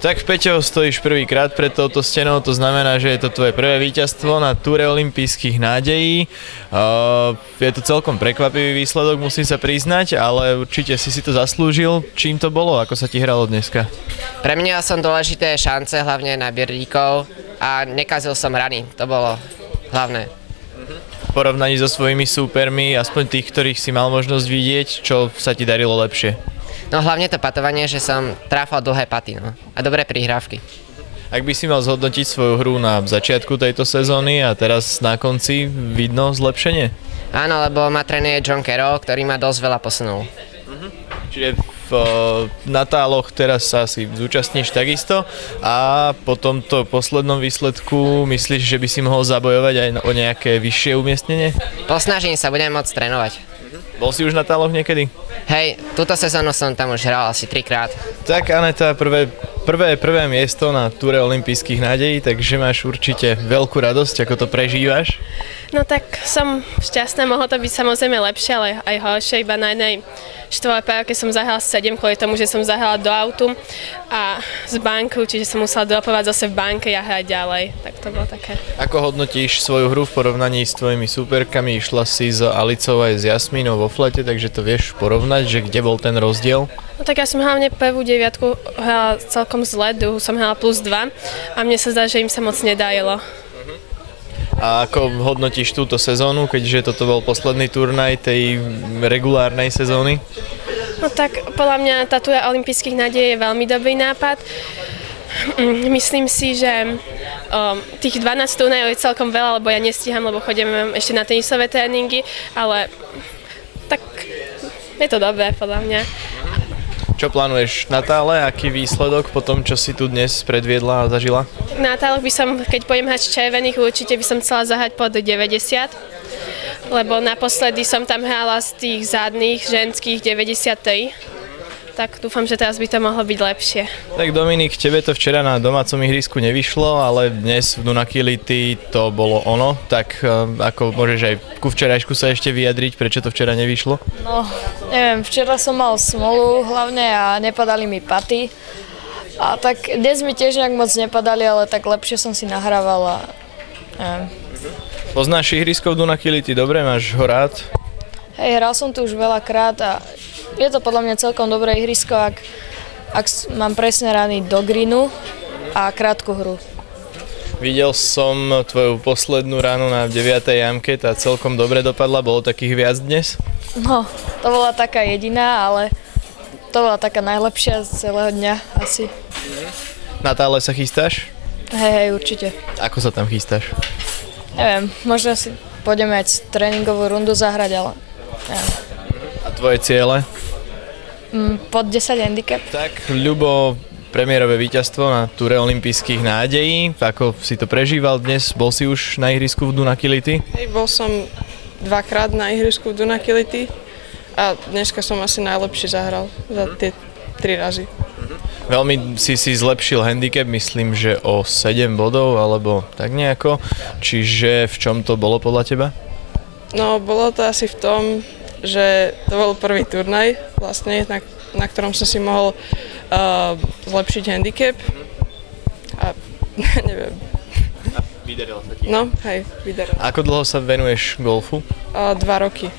Tak Peťo, stojíš prvýkrát pred touto stenou, to znamená, že je to tvoje prvé víťazstvo na túre olympijských nádejí. Je to celkom prekvapivý výsledok, musím sa priznať, ale určite si to zaslúžil. Čím to bolo? Ako sa ti hralo dneska? Pre mňa som dôležité šance, hlavne na birdíkov a nekazil som rany, to bolo hlavné. V porovnaní so svojimi súpermi, aspoň tých, ktorých si mal možnosť vidieť, čo sa ti darilo lepšie? No hlavne to patovanie, že som tráfal dlhé paty, no, a dobré prihrávky. Ak by si mal zhodnotiť svoju hru na začiatku tejto sezóny a teraz na konci, vidno zlepšenie? Áno, lebo ma trénuje John Carroll, ktorý ma dosť veľa posunul. Čiže v natáloch teraz sa asi zúčastníš takisto a po tomto poslednom výsledku myslíš, že by si mohol zabojovať aj o nejaké vyššie umiestnenie? Posnažím sa, budem môcť trénovať. Bol si už na táloch niekedy? Hej, túto sezónu som tam už hral asi 3-krát. Tak Aneta, prvé miesto na túre olympijských nádejí, takže máš určite veľkú radosť, ako to prežívaš. No tak som šťastná, mohlo to byť samozrejme lepšie, ale aj horšie, iba na jednej štvrtej párke som zahrala 7, kvôli tomu, že som zahrala do autu a z banku, čiže som musela dropovať zase v banke a hrať ďalej, tak to bolo také. Ako hodnotíš svoju hru v porovnaní s tvojimi súperkami? Išla si s Alicou aj s Jasmínou vo flete, takže to vieš porovnať, že kde bol ten rozdiel? No tak ja som hlavne prvú deviatku hrala celkom zle, druhú som hrala +2 a mne sa zdá, že im sa moc nedarilo. A ako hodnotíš túto sezónu, keďže toto bol posledný turnaj tej regulárnej sezóny? No tak podľa mňa tá túra olympijských nádejí je veľmi dobrý nápad. Myslím si, že tých 12 turnajov je celkom veľa, lebo ja nestíham, lebo chodím ešte na tenisové tréningy, ale tak je to dobré podľa mňa. Čo plánuješ na tále? Aký výsledok po tom, čo si tu dnes predviedla a zažila? Na táloch by som, keď pôjdem hrať červených, určite by som chcela zahrať pod 90, lebo naposledy som tam hrala z tých zadných ženských 93. Tak dúfam, že teraz by to mohlo byť lepšie. Tak Dominik, tebe to včera na domácom ihrisku nevyšlo, ale dnes v Dunakility to bolo ono. Tak ako môžeš aj ku včerajšku sa ešte vyjadriť, prečo to včera nevyšlo? No, neviem, včera som mal smolu hlavne a nepadali mi paty. A tak dnes mi tiež nejak moc nepadali, ale tak lepšie som si nahrával a neviem. Poznáš ihrisko v Dunakility, dobre, máš ho rád? Hej, hral som tu už veľakrát a je to podľa mňa celkom dobré ihrisko, ak mám presne rany do greenu a krátku hru. Videl som tvoju poslednú ránu na 9. jamke, tá celkom dobre dopadla, bolo takých viac dnes? No, to bola taká jediná, ale to bola taká najlepšia z celého dňa asi. Na tále sa chystáš? Hej, určite. Ako sa tam chystáš? Neviem, možno si pôjdeme aj tréningovú rundu zahrať, ale neviem. A tvoje ciele? Pod 10 handicap. Tak, Ľubo, premiérové víťazstvo na túre olympijských nádejí. Ako si to prežíval dnes? Bol si už na ihrisku v Dunakility? Bol som 2-krát na ihrisku v Dunakility a dneska som asi najlepšie zahral za tie 3 razy. Veľmi si zlepšil handicap, myslím, že o 7 bodov, alebo tak nejako. Čiže v čom to bolo podľa teba? No, bolo to asi v tom, že to bol prvý turnaj, vlastne, na ktorom som si mohol zlepšiť handicap. A neviem. A vydarilo sa ti? No, hej, vydarilo. Ako dlho sa venuješ golfu? 2 roky.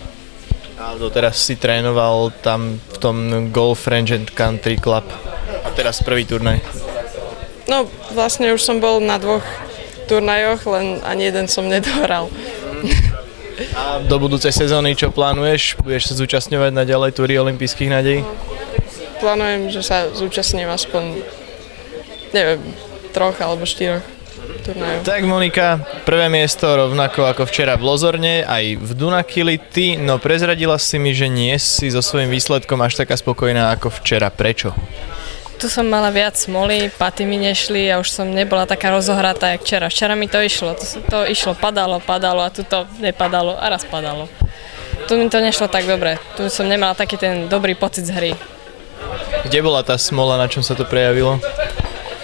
A doteraz si trénoval tam v tom Golf Range and Country Club. A teraz prvý turnaj. No, vlastne už som bol na 2 turnajoch, len ani jeden som nedohral. A do budúcej sezóny čo plánuješ? Budeš sa zúčastňovať na ďalej túry olympijských nádejí? Plánujem, že sa zúčastním aspoň, neviem, 3 alebo 4 turnajov. Tak Monika, prvé miesto rovnako ako včera v Lozorne, aj v Dunakility, no prezradila si mi, že nie si so svojím výsledkom až taká spokojná ako včera. Prečo? Tu som mala viac smoly, paty mi nešli a už som nebola taká rozohratá jak včera. Včera mi to išlo, to išlo, padalo a tu to nepadalo a raz padalo. Tu mi to nešlo tak dobre, tu som nemala taký ten dobrý pocit z hry. Kde bola tá smola, na čom sa to prejavilo?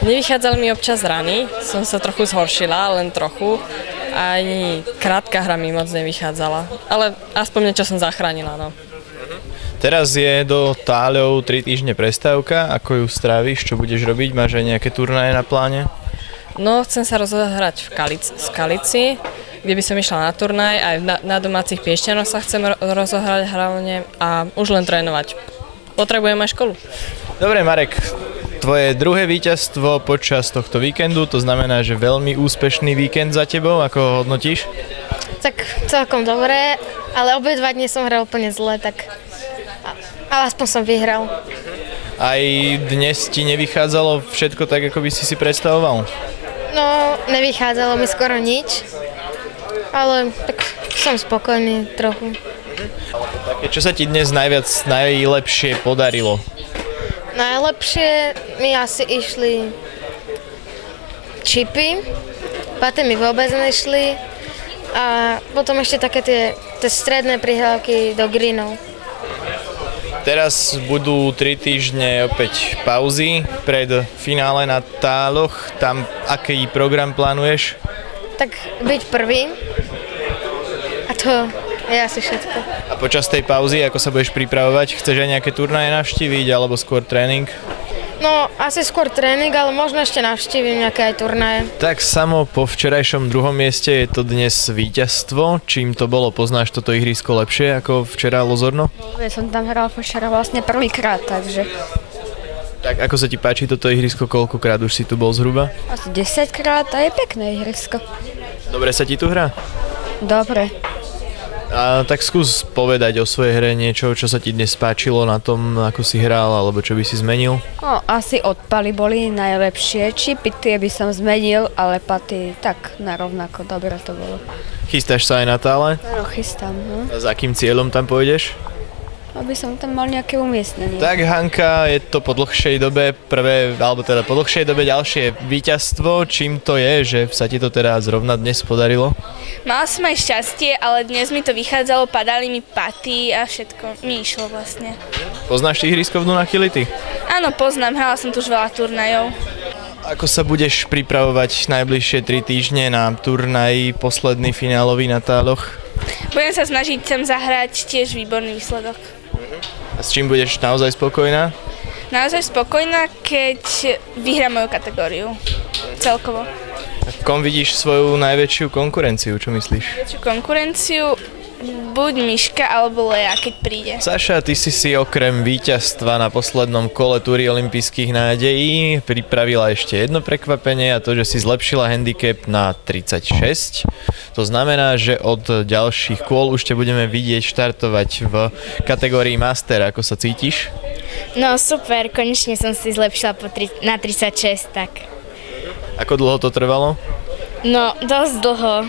Nevychádzali mi občas rany, som sa trochu zhoršila, len trochu. Ani krátka hra mi moc nevychádzala, ale aspoň niečo som zachránila, no. Teraz je do táľov 3 týždne prestávka. Ako ju stráviš? Čo budeš robiť? Máš aj nejaké turnaje na pláne? No, chcem sa rozohrať v Skalici, kde by som išla na turnaj, aj na domácich Piešťanoch sa chcem rozohrať hlavne a už len trénovať. Potrebujem aj školu. Dobre, Marek, tvoje druhé víťazstvo počas tohto víkendu, to znamená, že veľmi úspešný víkend za tebou, ako ho hodnotíš? Tak celkom dobré, ale obe 2 dni som hral úplne zle, tak ale aspoň som vyhral. Aj dnes ti nevychádzalo všetko tak, ako by si si predstavoval? No, nevychádzalo mi skoro nič, ale tak som spokojný trochu. Také, čo sa ti dnes najlepšie podarilo? Najlepšie mi asi išli čipy, paty mi vôbec nešli a potom ešte také tie stredné prihrávky do greenov. Teraz budú 3 týždne opäť pauzy pred finále na táľoch. Tam aký program plánuješ? Tak byť prvý a to je asi všetko. A počas tej pauzy, ako sa budeš pripravovať? Chceš aj nejaké turnaje navštíviť alebo skôr tréning? No, asi skôr tréning, ale možno ešte navštívim nejaké aj turnaje. Tak samo po včerajšom druhom mieste je to dnes víťazstvo. Čím to bolo? Poznáš toto ihrisko lepšie ako včera Lozorno? Ja som tam hral včera vlastne prvýkrát, takže... Tak ako sa ti páči toto ihrisko? Koľkokrát už si tu bol zhruba? Asi 10 krát a je pekné ihrisko. Dobre sa ti tu hrá? Dobre. A tak skús povedať o svojej hre niečo, čo sa ti dnes páčilo na tom, ako si hral, alebo čo by si zmenil? No, asi odpaly boli najlepšie, čipy tie by som zmenil, ale paty tak narovnako, dobre to bolo. Chystáš sa aj na tále? No, chystám, no. A s akým cieľom tam pôjdeš? Aby som tam mal nejaké umiestnenie. Tak Hanka, je to po dlhšej dobe po dlhšej dobe ďalšie víťazstvo. Čím to je, že sa ti to teda zrovna dnes podarilo? Mala som aj šťastie, ale dnes mi to vychádzalo, padali mi paty a všetko mi išlo vlastne. Poznáš ihrisko v Dunachility? Áno, poznám, hrala som tu už veľa turnajov. Ako sa budeš pripravovať najbližšie 3 týždne na turnaj posledný finálový na táľoch? Budem sa snažiť sem zahrať tiež výborný výsledok. A s čím budeš naozaj spokojná? Naozaj spokojná, keď vyhrám moju kategóriu celkovo. V kom vidíš svoju najväčšiu konkurenciu, čo myslíš? Najväčšiu konkurenciu buď Miška alebo Lea, keď príde. Saša, ty si okrem víťazstva na poslednom kole túry olympijských nádejí pripravila ešte jedno prekvapenie, a to, že si zlepšila handicap na 36. To znamená, že od ďalších kôl už ťa budeme vidieť štartovať v kategórii Master. Ako sa cítiš? No super, konečne som si zlepšila na 36, tak. Ako dlho to trvalo? No, dosť dlho.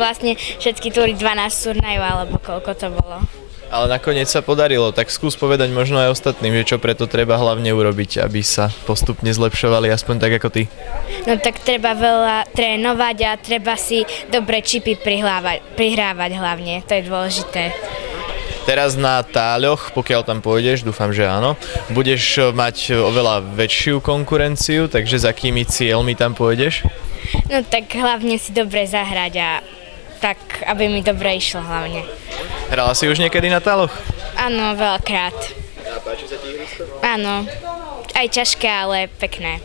Vlastne všetky túry 12 turnajov, alebo koľko to bolo. Ale nakoniec sa podarilo, tak skús povedať možno aj ostatným, že čo preto treba hlavne urobiť, aby sa postupne zlepšovali, aspoň tak ako ty. No tak treba veľa trénovať a treba si dobre čipy prihrávať hlavne, to je dôležité. Teraz na táľoch, pokiaľ tam pôjdeš, dúfam, že áno, budeš mať oveľa väčšiu konkurenciu, takže za akými cieľmi tam pôjdeš? No tak hlavne si dobre zahrať a tak, aby mi dobre išlo hlavne. Hrala si už niekedy na táľoch? Áno, veľakrát. A páči sa ti ihrisko? Áno, aj ťažké, ale pekné.